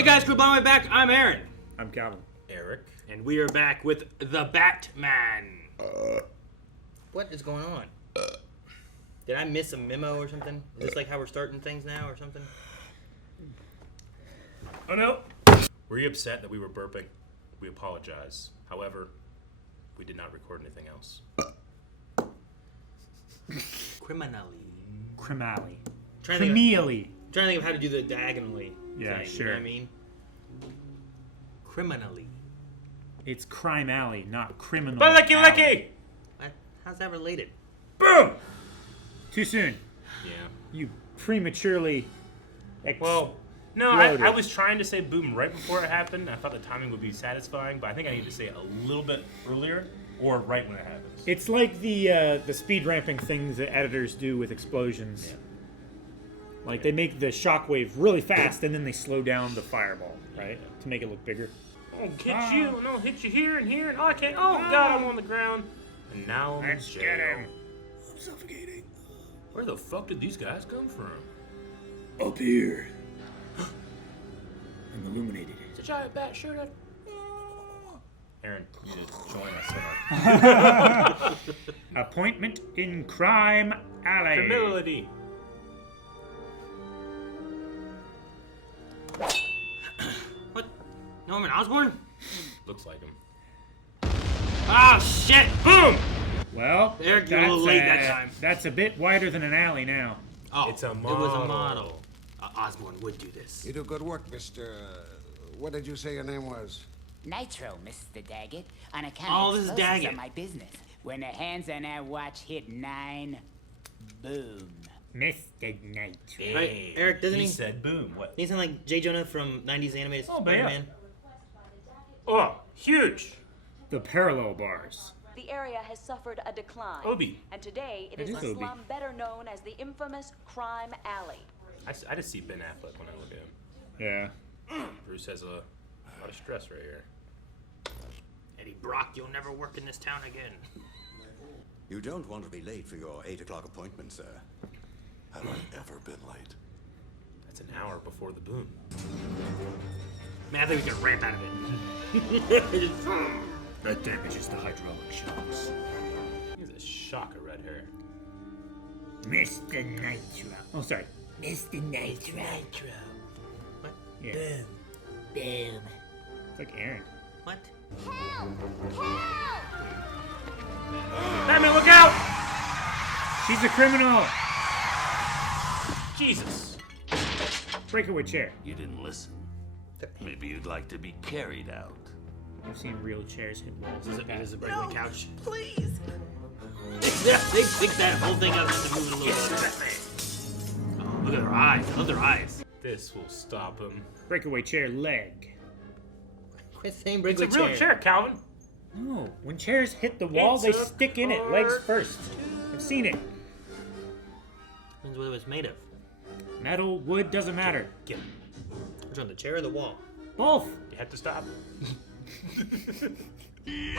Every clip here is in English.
Hey guys, quit blowing my back. I'm Aaron. I'm Calvin. Eric. And we are back with the Batman. What is going on? Did I miss a memo or something? Is this like how we're starting things now or something? Oh no. Were you upset that we were burping? We apologize. However, we did not record anything else. Criminally. Trying to think of how to do the diagonally Yeah, thing, sure. You know what I mean? Criminally. It's crime alley, not criminal. But licky alley. licky! What? How's that related? Boom! Too soon. Yeah. You prematurely. Well, no, exploded. I was trying to say boom right before it happened. I thought the timing would be satisfying, but I think I need to say it a little bit earlier or right when it happens. It's like the speed ramping things that editors do with explosions. Yeah. Like they make the shockwave really fast and then they slow down the fireball, right, to make it look bigger. I'll hit you, and I'll hit you here and here, and I can't. Oh God, I'm on the ground, and now I'm in Let's jail. get him. I'm suffocating. Where the fuck did these guys come from? Up here. I'm illuminated. It's a giant bat shooter. Aaron, you need to join us. Appointment in crime alley. Criminality. What? Norman Osborn? Looks like him. Oh shit! Boom! Well, Eric, you're a little late that time. That's a bit wider than an alley now. Oh, It's a It was a model. model. Osborn would do this. You do good work, Mr. What did you say your name was? Nitro, Mr. Daggett. On account Oh, of this is explosives Daggett. are my business. When the hands on our watch hit 9, boom. Mr. Nitro. Right, Eric, doesn't he? said boom. What? He sound like J. Jonah from 90s animated Oh, Spider-Man. Oh, huge. The parallel bars. The area has suffered a decline. Obi. And today it It is is a Obi. slum better known as the infamous Crime Alley. I just see Ben Affleck when I look at him. Yeah. Bruce has a lot of stress right here. Eddie Brock, you'll never work in this town again. You don't want to be late for your 8 o'clock appointment, sir. Have I ever been late? That's an hour before the boom. Man, I think we can ramp out of it. That damages the hydraulic shocks. He has a shock of red hair. Mr. Nitro. Oh, sorry. Mr. Nitro. What? Yeah. Boom. Boom. It's like Aaron. What? Batman, look out! She's a criminal. Jesus. Breakaway chair. You didn't listen. Maybe you'd like to be carried out. I've seen real chairs hit walls. This is a breakaway couch. Please. They picked that whole thing up just to move it a little bit. Oh, look at their eyes. I love their eyes. This will stop him. Breakaway chair leg. Quit saying It's breakaway a real chair, Calvin. No, when chairs hit the wall, It's they a stick in it, legs first. I've seen it. Depends what it was made of. Metal, wood, doesn't matter. Get him. Which one, the chair or the wall? Both. You had to stop. He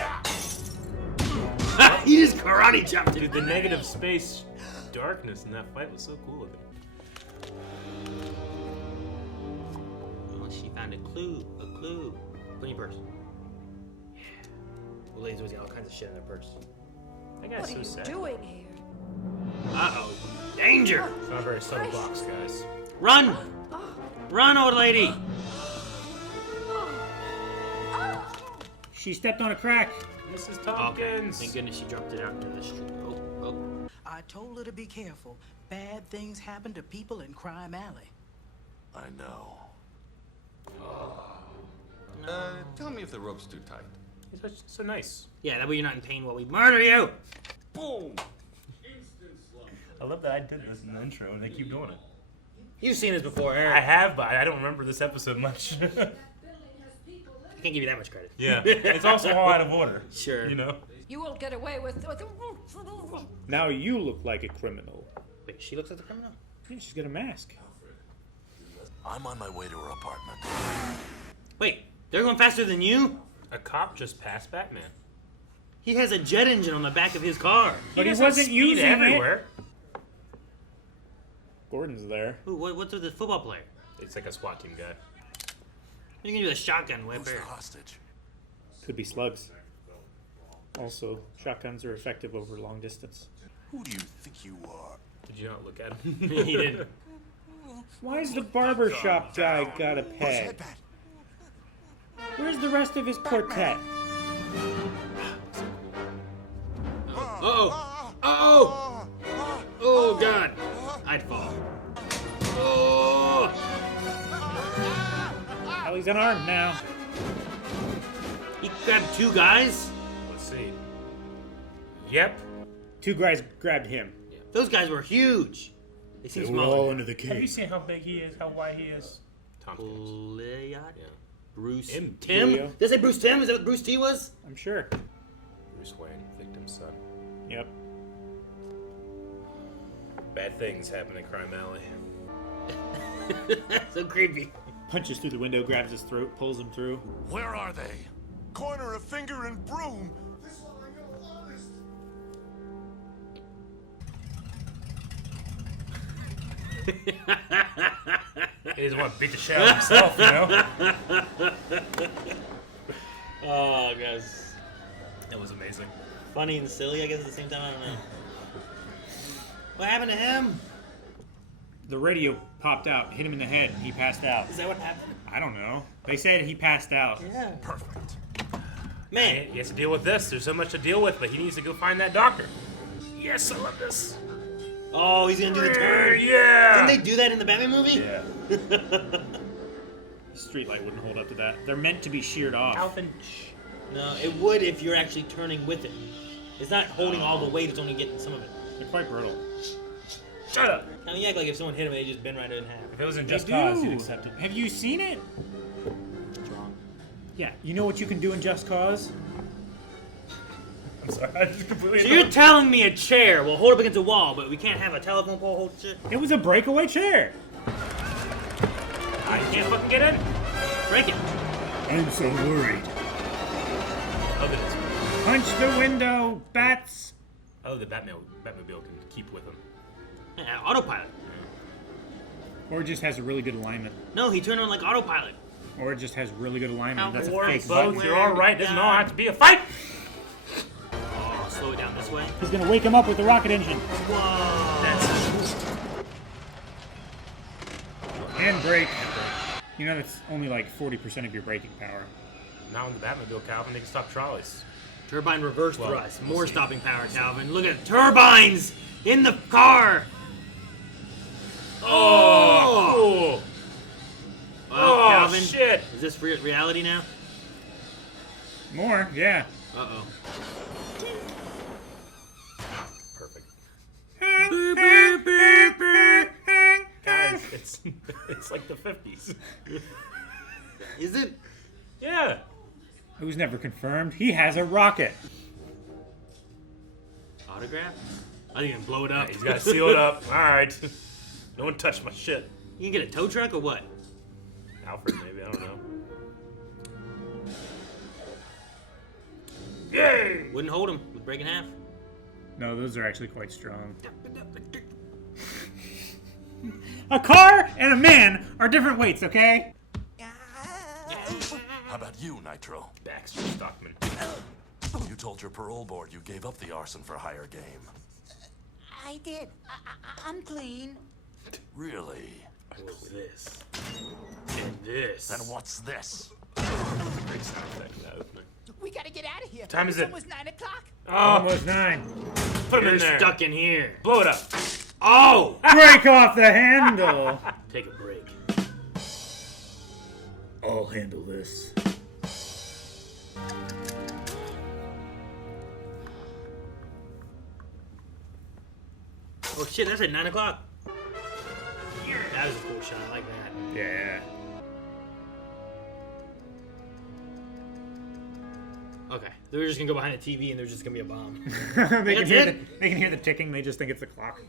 just karate chopped Dude, it. the negative space darkness in that fight was so cool looking. Well, she found a clue. A clue. Put in your purse. Yeah. Well, ladies always got all kinds of shit in their purse. That guy's so sad. doing here? Uh-oh. Danger! It's not a very subtle box, guys. Run! Run, old lady! She stepped on a crack. Mrs. Okay. Tompkins. Thank goodness she dropped it out into the street. Oh. I told her to be careful. Bad things happen to people in Crime Alley. I know. Tell me if the rope's too tight. He's so nice. Yeah, that way you're not in pain while we murder you! Boom. I love that I did this in the intro and they keep doing it. You've seen this before, Eric. I have, but I don't remember this episode much. I can't give you that much credit. Yeah, it's also all out of order. Sure. You know? You won't get away with... Now you look like a criminal. Wait, she looks like the criminal? Yeah, she's got a mask. I'm on my way to her apartment. Wait, they're going faster than you? A cop just passed Batman. He has a jet engine on the back of his car. But he doesn't wasn't speed using it. everywhere. Gordon's there. Who? What's with the football player? It's like a SWAT team guy. What are you gonna do with a shotgun Who's whipper? the hostage? Could be slugs. Also, shotguns are effective over long distance. Who do you think you are? Did you not look at him? He didn't. Why's the barber shop guy got a peg? Where's the rest of his quartet? Uh-oh. Uh-oh. Oh, God. I'd fall. Oh. Allie's unarmed now. He grabbed 2 guys? Let's see. Yep. 2 guys grabbed him. Those guys were huge. They seem smaller. under the Have you seen how big he is? How wide he is? Tom Tims. Leot? Yeah. Bruce Him. Tim? Julio. Did I say Bruce Tim? Is that what Bruce T was? I'm sure. Bruce Wayne, victim's son. Yep. Bad things happen in Crime Alley. So creepy. Punches through the window, grabs his throat, pulls him through. Where are they? Corner of finger and broom. He doesn't want to beat the shit out of himself, you know? Oh, guys. That was amazing. Funny and silly, I guess, at the same time. I don't know. What happened to him? The radio popped out, hit him in the head, and he passed out. Is that what happened? I don't know. They said he passed out. Yeah. Perfect. Man. He has to deal with this. There's so much to deal with, but he needs to go find that doctor. Yes, I love this. Oh, he's gonna do the turn. Yeah. Didn't they do that in the Batman movie? Yeah. Streetlight wouldn't hold up to that. They're meant to be sheared off. Alvin. No, it would if you're actually turning with it. It's not holding all the weight, it's only getting some of it. They're quite brittle. Shut up. Now you act like if someone hit him, they just bend right in half. If it was in They Just Cause, do. you'd accept it. Have you seen it? What's wrong? Yeah. You know what you can do in Just Cause? I'm sorry. I just completely. So you're telling me a chair will hold up against a wall, but we can't have a telephone pole hold shit? It was a breakaway chair. I can't fucking get in. Break it. I'm so worried. Look at this. Punch the window, bats. Oh, the Batmobile can keep with him. Yeah, autopilot. Or it just has a really good alignment. No, he turned on like autopilot. Or it just has really good alignment. That's a Or fake both. button. You're all right. Doesn't all have to be a fight. Oh, slow it down this way. He's gonna wake him up with the rocket engine. Whoa. And brake. You know that's only like 40% of your braking power. Now in the Batmobile, Calvin, they can stop trolleys. Turbine reverse Well, thrust. we'll More see. stopping power, Calvin. Look at turbines in the car. Oh! Well, Oh, Calvin, shit. is this reality now? More, yeah. Uh-oh. Perfect. Burp, burp, burp, burp. Guys, it's like the 50s. Is it? Yeah. It was never confirmed. He has a rocket. Autograph? I think you can blow it up. He's got to seal it up. All right. No one touched my shit. You can get a tow truck or what? Alfred, maybe. I don't know. Yay! Wouldn't hold him. Would break in half. No, those are actually quite strong. A car and a man are different weights, okay? How about you, Nitro? Baxter Stockman. You told your parole board you gave up the arson for hire game. I did. I'm clean. Really? What's this? And this. Then what's this? Great sound effect for that opening. We gotta get out of here. Time is It's it? almost 9 o'clock. Oh, Almost 9. put him You're in there. stuck in here. Blow it up. Oh! Break off the handle. Take a break. I'll handle this. Oh shit, that's at 9 o'clock. That was a cool shot. I like that. Yeah. Okay. They're just gonna go behind the TV and there's just gonna be a bomb. they That's can it? they can hear the ticking. They just think it's the clock.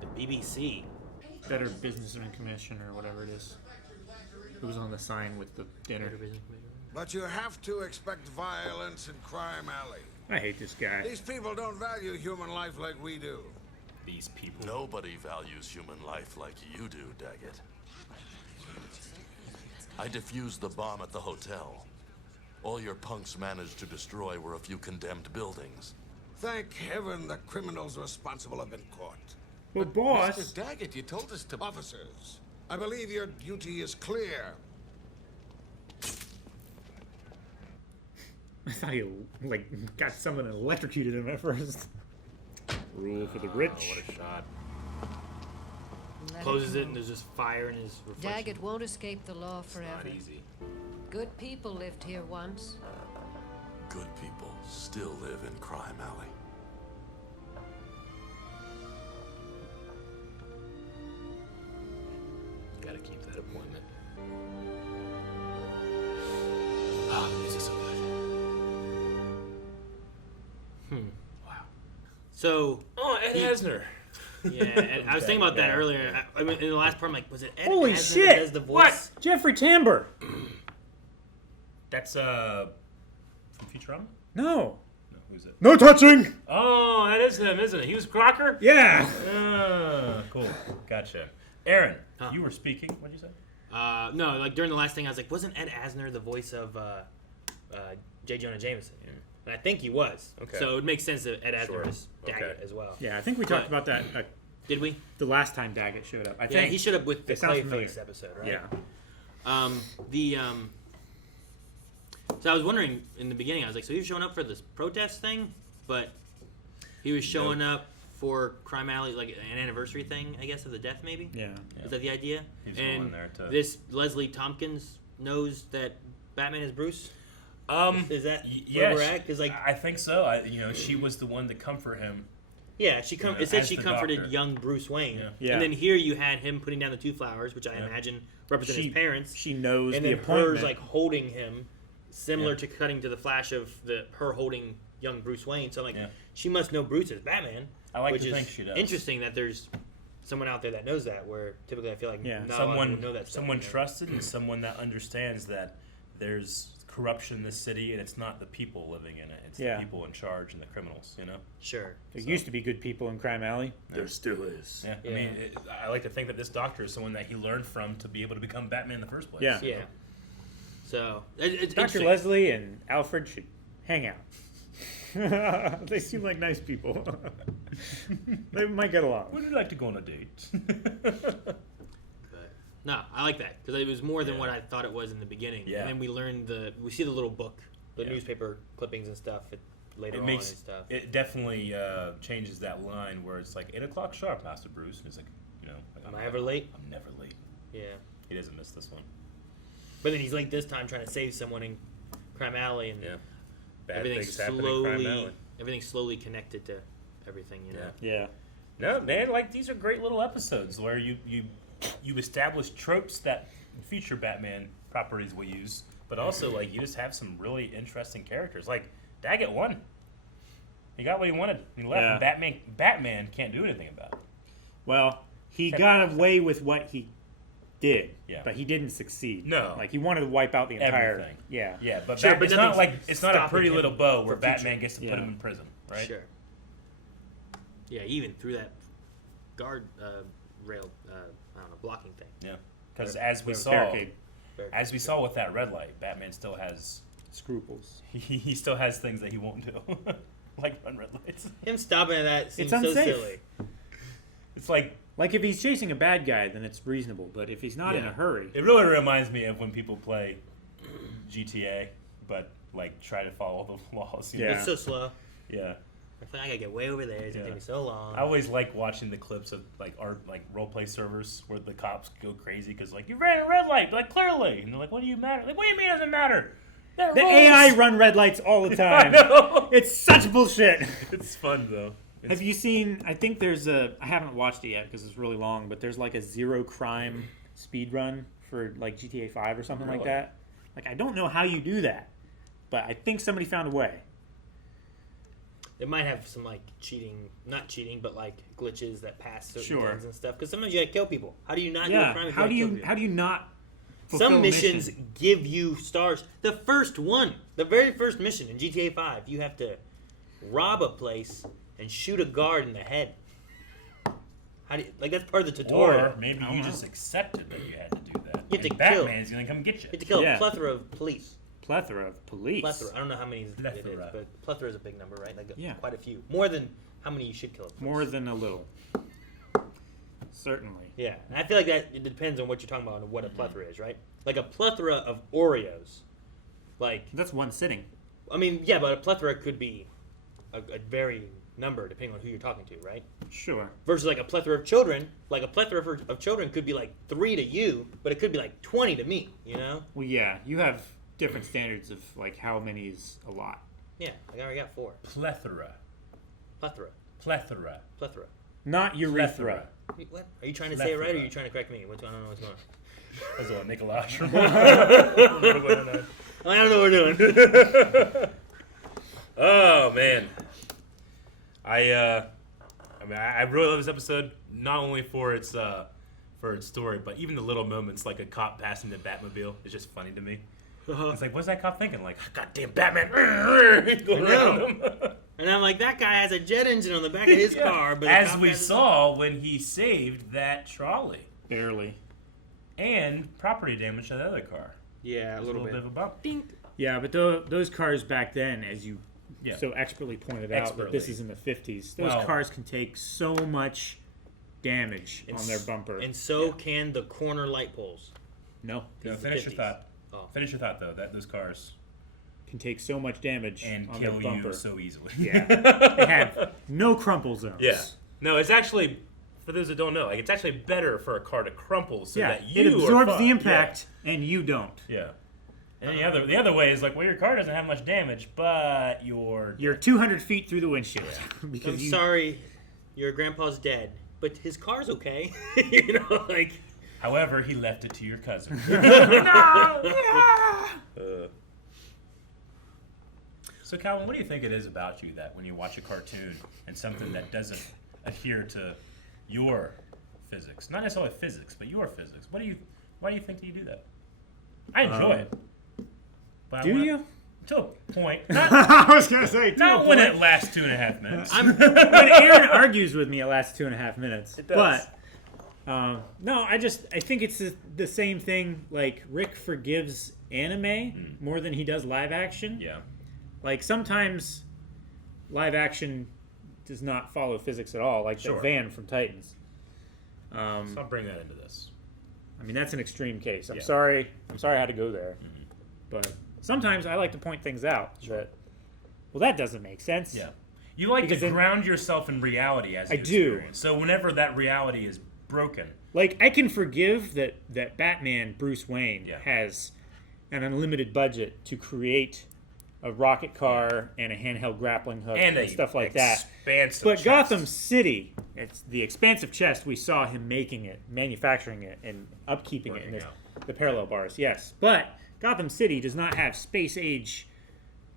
The BBC. Better Businessman Commission or whatever it is. It was on the sign with the dinner. But you have to expect violence in Crime Alley. I hate this guy. These people don't value human life like we do. These people. Nobody values human life like you do, Daggett. I defused the bomb at the hotel. All your punks managed to destroy were a few condemned buildings. Thank heaven the criminals responsible have been caught. Well, boss. Mr. Daggett, you told us to... Officers, I believe your duty is clear. I thought he got someone and electrocuted him at first. Rule for the rich. What a shot. Closes it and there's just fire in his reflection. Daggett won't escape the law forever. Not easy. Good people lived here once. Good people still live in Crime Alley. Gotta keep that appointment. Ah, the music's so good. Wow. So. Oh, Ed Asner. Yeah, and I was thinking about that earlier. I mean, in the last part, I'm like, was it Ed Holy Asner shit! that does the voice? What? Jeffrey Tambor. That's from Futurama? No. No, who's it? No touching. Oh, that is him, isn't it? He was Crocker? Yeah. Cool. Gotcha. Aaron, Huh. you were speaking. What'd you say? No, like during the last thing, I was like, wasn't Ed Asner the voice of J. Jonah Jameson? And I think he was. Okay. So it makes sense that Ed Asner Sure. is Daggett Okay. as well. Yeah, I think we talked about that Did we? the last time Daggett showed up. I Yeah, think he showed up with the It sounds familiar. Clayface episode, right? Yeah. So I was wondering in the beginning, I was like, so he was showing up for this protest thing, but he was showing up for Crime Alley, like an anniversary thing, I guess, of the death, maybe? Yeah. Is that the idea? He was and going there to... this Leslie Tompkins knows that Batman is Bruce? Is that yeah, where we're at? Because I think so. She was the one to comfort him. yeah, it said as she the comforted doctor. young Bruce Wayne. Yeah. Yeah. And then here you had him putting down the two flowers, which I imagine represent his parents. She knows And the then appointment. hers like holding him, similar to cutting to the flash of her holding young Bruce Wayne. So like, she must know Bruce as Batman. I like which to is think she does. Interesting that there's someone out there that knows that. Where typically I feel like not a lot of someone people know that stuff, someone you know? trusted and someone that understands that there's corruption in this city and it's not the people living in it. It's the people in charge and the criminals. Sure. There used to be good people in Crime Alley. There still is. Yeah. I mean, I like to think that this doctor is someone that he learned from to be able to become Batman in the first place. Yeah. Yeah. So it's Dr. interesting. Leslie and Alfred should hang out. They seem like nice people. They might get along. Would you like to go on a date? But, no, I like that because it was more than what I thought it was in the beginning. Yeah. And then we see the little book, the newspaper clippings and stuff later on and stuff. It definitely changes that line where it's like 8 o'clock sharp, Master Bruce, and it's like, Am I ever late? I'm never late. Yeah. He doesn't miss this one. But then he's late this time trying to save someone in Crime Alley, and Bad everything's things happen in Crime slowly Alley. everything's slowly connected to everything. You know. Yeah. No, man, like these are great little episodes where you establish tropes that future Batman properties will use, but also like you just have some really interesting characters. Like Daggett won. He got what he wanted. He left. Yeah. And Batman can't do anything about it. Well, he got away with what he did, Yeah. but he didn't succeed. No. Like he wanted to wipe out the entire. Everything. Yeah. Yeah, but, Sure, but but it's not nothing's like it's not a stopping pretty him little bow for where future. Batman gets to put Yeah. him in prison, right? Sure. Yeah, he even threw that guard rail, I don't know, blocking thing. Yeah, because as we saw, Barricade. with that red light, Batman still has Scruples. he still has things that he won't do, like run red lights. Him stopping at that seems so unsafe. silly. It's like Like if he's chasing a bad guy, then it's reasonable. But if he's not in a hurry, it really reminds me of when people play GTA, but like try to follow the laws. you know? Yeah. It's so slow. Yeah. I feel like I gotta get way over there. It's gonna take me so long. I always like watching the clips of like our role play servers where the cops go crazy because like you ran a red light, like clearly, and they're like, "What do you matter?" Like, what do you mean it doesn't matter? They're the rules." AI run red lights all the time. I know. It's such bullshit. It's fun though. Have you seen? I think there's I haven't watched it yet because it's really long, but there's like a zero crime speed run for like GTA 5 or something like Really? that. Like I don't know how you do that, but I think somebody found a way. It might have some like not cheating, but like glitches that pass certain Sure. things and stuff. Because sometimes you gotta kill people. How do you not do a Yeah. crime if How you do gotta kill you people? not Some mission. missions give you stars. The first one, the very first mission in GTA 5, you have to rob a place and shoot a guard in the head. How do you, like, that's part of the tutorial. Or maybe you just accepted that you had to do that. You have to and kill. Batman's gonna come get you. You have to kill Yeah. a plethora of police. Plethora of police. Plethora. I don't know how many it is, Plethora. but plethora is a big number, right? Like Yeah. quite a few. More than how many you should kill. More than a little. Certainly. Yeah, and I feel like that it depends on what you're talking about and what a plethora is, right? Like a plethora of Oreos. Like, That's one sitting. I mean, yeah, but a plethora could be a varying number depending on who you're talking to, right? Sure. Versus like a plethora of children. Like a plethora of children could be like 3 to you, but it could be like 20 to me, you know? Well, yeah, you have different standards of like how many is a lot. Yeah, I already got 4. Plethora. Plethora. Plethora. Plethora. Not urethra. Plethora. Wait, what? Are you trying to say it right, or are Plethora. you trying to correct me? What's going on? What's going on? That's what Nikolaj from I don't know what we're doing. Oh man, I really love this episode. Not only for its story, but even the little moments like a cop passing the Batmobile is just funny to me. It's like, what's that cop thinking? Like, goddamn Batman, going around him. And I'm like, that guy has a jet engine on the back of his car. But the as cop we has- saw when he saved that trolley, Barely. and property damage to the other car. Yeah, a Just little bit bit. of a bump. Yeah, but those cars back then, as you Yeah. so expertly pointed out, that this Expertly. is in the 50s, those Well- cars can take so much damage And on their s- bumper. And so can the corner light poles. no, No, It's the finish your 50s. thought. Oh. Finish your thought though. That those cars can take so much damage and on kill their bumper. you so easily. Yeah, they have no crumple zones. Yeah. No, it's actually, for those that don't know, like it's actually better for a car to crumple so Yeah, that you it are absorbs fucked. the impact, and you don't. Yeah. And then the other way is like, well, your car doesn't have much damage, but You're 200 feet through the windshield because I'm you. sorry, your grandpa's dead, but his car's okay. You know, like. However, he left it to your cousin. So, Calvin, what do you think it is about you that when you watch a cartoon and something that doesn't adhere to your physics, not necessarily physics, but your physics, why do you think that you do that? I enjoy it. But Do you? To a point. Not, I was gonna say. to a not when point. it lasts 2.5 minutes. When Aaron argues with me, it lasts 2.5 minutes. It does. But no, I think it's the same thing. Like Rick forgives anime more than he does live action. Yeah. Like sometimes live action does not follow physics at all. Like Sure. the van from Titans. So I'll bring that into this. I mean, that's an extreme case. I'm Yeah. sorry. I'm sorry I had to go there. But sometimes I like to point things out that, well, that doesn't make sense. Yeah. You like Because to then- ground yourself in reality as I you do. experience. So whenever that reality is broken, Like, I can forgive that Batman, Bruce Wayne, Yeah. has an unlimited budget to create a rocket car and a handheld grappling hook and and stuff like that. expansive But chest. Gotham City, it's the expansive chest. We saw him making it, manufacturing it, and upkeeping it in Working this, out. the parallel bars. Yes, but Gotham City does not have space age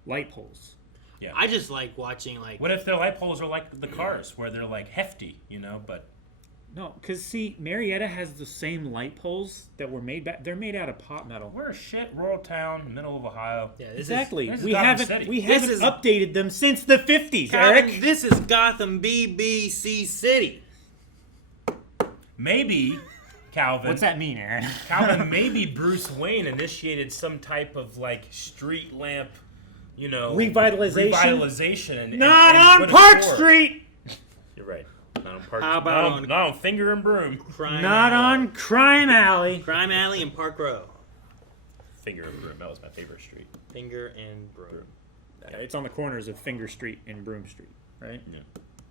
light poles. Yeah. I just like watching like. What if their light poles are like the cars, where they're like hefty, but No, because see, Marietta has the same light poles that were made back. They're made out of pot metal. we're a shit rural town, middle of Ohio. Yeah, this Exactly. this is We Gotham haven't City. we This haven't is- updated them since the 50s, Calvin, Eric. this is Gotham BBC City. Maybe, Calvin. What's that mean, Aaron? Calvin, maybe Bruce Wayne initiated some type of like street lamp, Revitalization? Revitalization. And, Not and on put it Park forward. Street. You're right. Not on Park. How about not on Finger and Broom? Crime Not Alley. on Crime Alley. Crime Alley and Park Row. Finger and Broom. That was my favorite street. Finger and Broom. Yeah, it's on the corners of Finger Street and Broom Street, right? Yeah.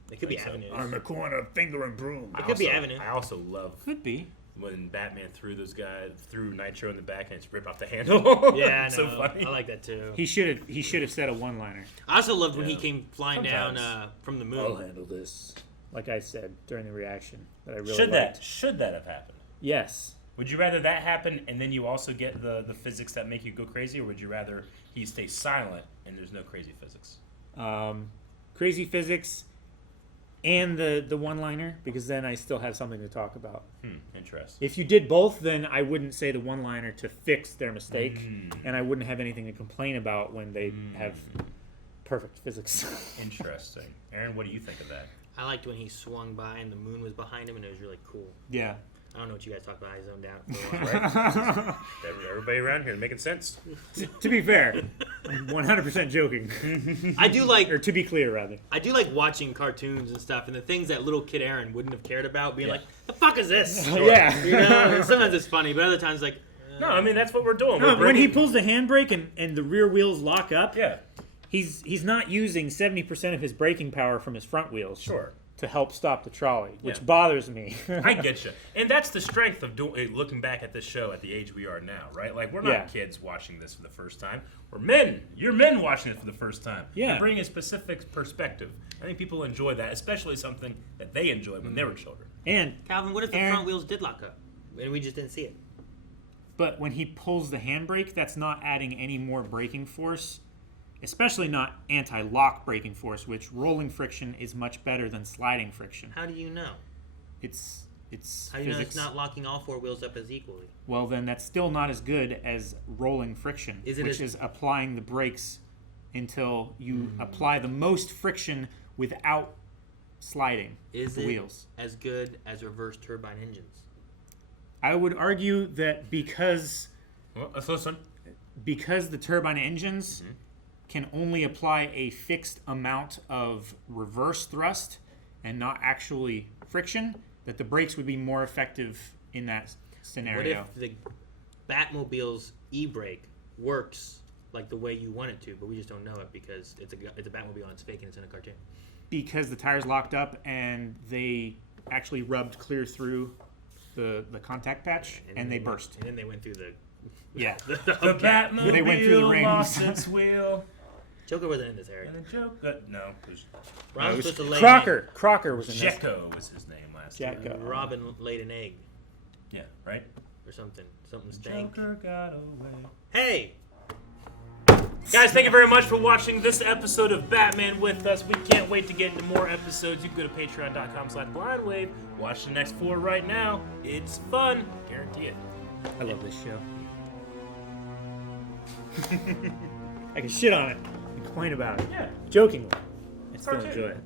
They could be Think so. avenues. On the corner of Finger and Broom. It could be Avenue. I also love Could be. when Batman threw Nitro in the back and it's ripped off the handle. Yeah, I It's know. so funny. I like that too. He should have said a one-liner. I also loved when he Yeah. came flying down Sometimes. from the I'll moon. handle this. Like I said during the reaction that I really should liked. that have happened? Yes. Would you rather that happen and then you also get the physics that make you go crazy, or would you rather he stay silent and there's no crazy physics? Crazy physics. and the one-liner, because then I still have something to talk about. Interesting. If you did both, then I wouldn't say the one-liner to fix their mistake, and I wouldn't have anything to complain about when they have perfect physics. Interesting. Aaron, what do you think of that? I liked when he swung by and the moon was behind him, and it was really cool. Yeah. I don't know what you guys talk about. I zoned out for a while. Right? Everybody around here making sense. To be fair, I'm 100% joking. I do like, or to be clear, rather. I do like watching cartoons and stuff, and the things that little kid Aaron wouldn't have cared about, being like, "The fuck is this?" Yeah. You know, and sometimes it's funny, but other times like. No, I mean that's what we're doing. No, when he pulls the handbrake and the rear wheels lock up, yeah, he's not using 70% of his braking power from his front wheels. Sure. To help stop the trolley, which bothers me. I get you, and that's the strength of looking back at this show at the age we are now, right? Like we're not kids watching this for the first time. We're men. You're men watching it for the first time. Yeah, you bring a specific perspective. I think people enjoy that, especially something that they enjoyed when they were children. And Calvin, what if the front wheels did lock up and we just didn't see it? But when he pulls the handbrake, that's not adding any more braking force. Especially not anti-lock braking force, which rolling friction is much better than sliding friction. How do you know? It's How do you know it's not locking all four wheels up as equally? Well, then that's still not as good as rolling friction, which is applying the brakes until you apply the most friction without sliding the wheels. As good as reverse turbine engines? I would argue that because let's listen. Because the turbine engines can only apply a fixed amount of reverse thrust and not actually friction, that the brakes would be more effective in that scenario. What if the Batmobile's e-brake works like the way you want it to, but we just don't know it because it's a Batmobile and it's fake and it's in a cartoon? Because the tires locked up and they actually rubbed clear through the contact patch and they burst. And then they went through the... Yeah. The Batmobile they went through the rings. lost its wheel. Joker wasn't in this, Eric. And the Joker... No. Robin was supposed to lay Crocker. Crocker was in this. Jekko was his name last time. Robin laid an egg. Yeah, right? Or something. Something stank. Joker got away. Hey! Guys, thank you very much for watching this episode of Batman with us. We can't wait to get into more episodes. You can go to patreon.com/blindwave. Watch the next 4 right now. It's fun. Guarantee it. I love this show. I can shit on it and complain about it. Yeah. Jokingly. I still Cartoon. enjoy it.